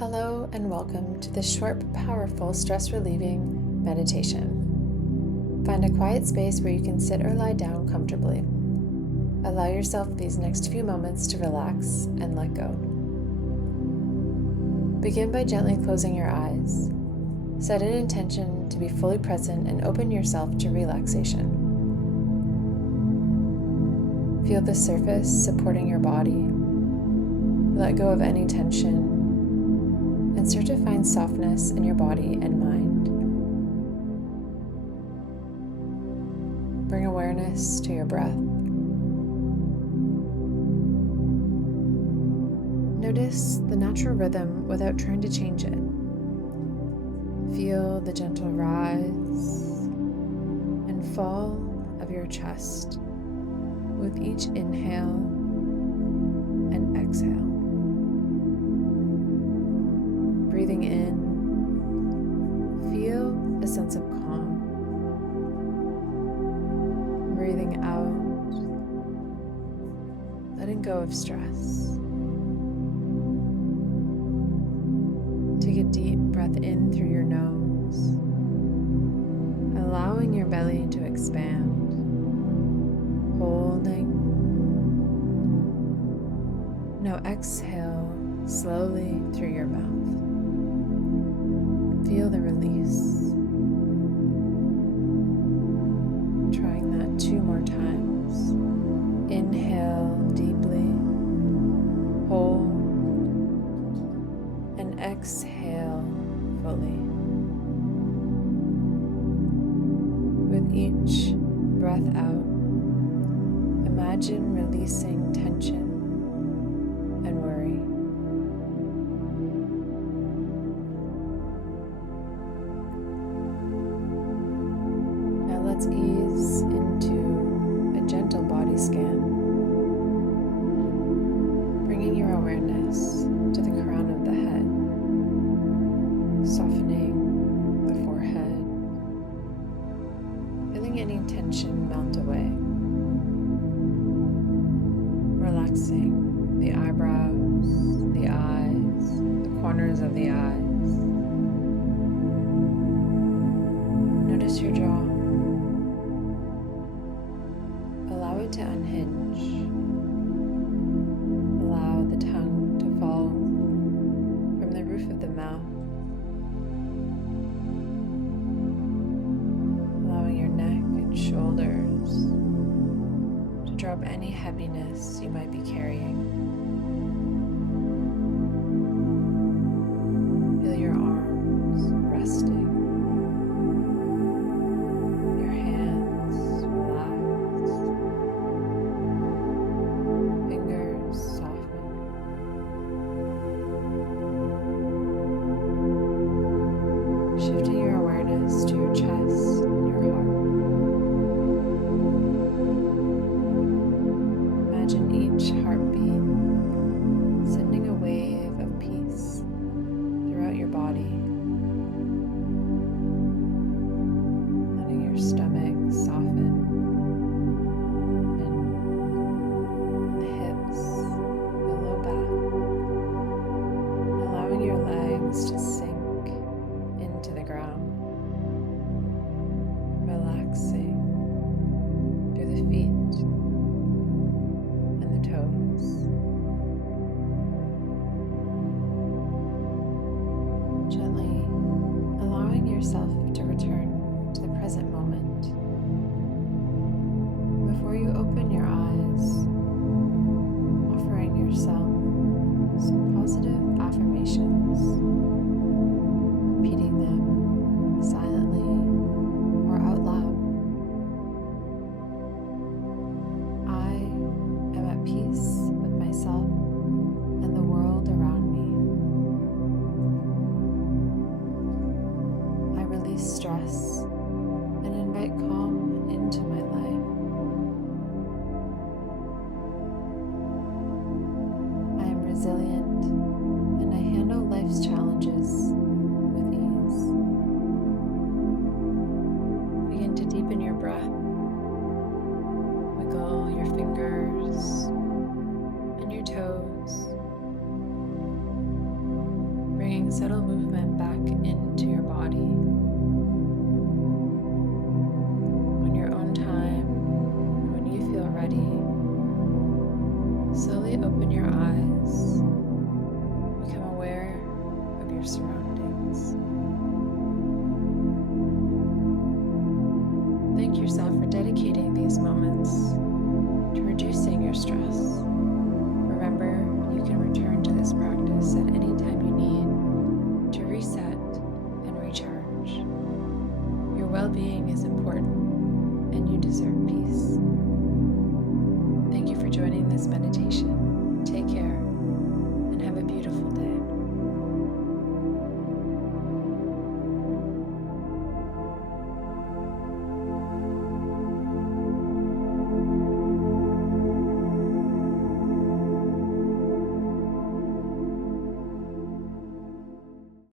Hello and welcome to this short but powerful stress relieving meditation. Find a quiet space where you can sit or lie down comfortably. Allow yourself these next few moments to relax and let go. Begin by gently closing your eyes. Set an intention to be fully present and open yourself to relaxation. Feel the surface supporting your body. Let go of any tension and start to find softness in your body and mind. Bring awareness to your breath. Notice the natural rhythm without trying to change it. Feel the gentle rise and fall of your chest with each inhale and exhale. Breathing in, feel a sense of calm. Breathing out, letting go of stress. Take a deep breath in through your nose, allowing your belly to expand, holding. Now exhale slowly through your mouth. Feel the release. Trying that 2 more times. Inhale deeply, hold, and exhale fully. With each breath out, imagine releasing tension and worry. Let's ease into a gentle body scan, bringing your awareness to the crown of the head, softening the forehead, feeling any tension melt away, relaxing the eyebrows, the eyes, the corners of the eyes. Notice your jaw. Allow it to unhinge. Allow the tongue to fall from the roof of the mouth. Allowing your neck and shoulders to drop any heaviness you might be carrying. Feel your arms resting. Shifting your awareness to your chest and your heart. Imagine each heartbeat sending a wave of peace throughout your body. Letting your stomach soften and the hips, the low back. Allowing your legs to sink into the ground, relaxing through the feet and the toes. Gently allowing yourself to return to the present moment. Before you open your eyes, offering yourself some positive affirmations. Repeating them silently or out loud. I am at peace with myself and the world around me. I release bringing subtle movement back into your body.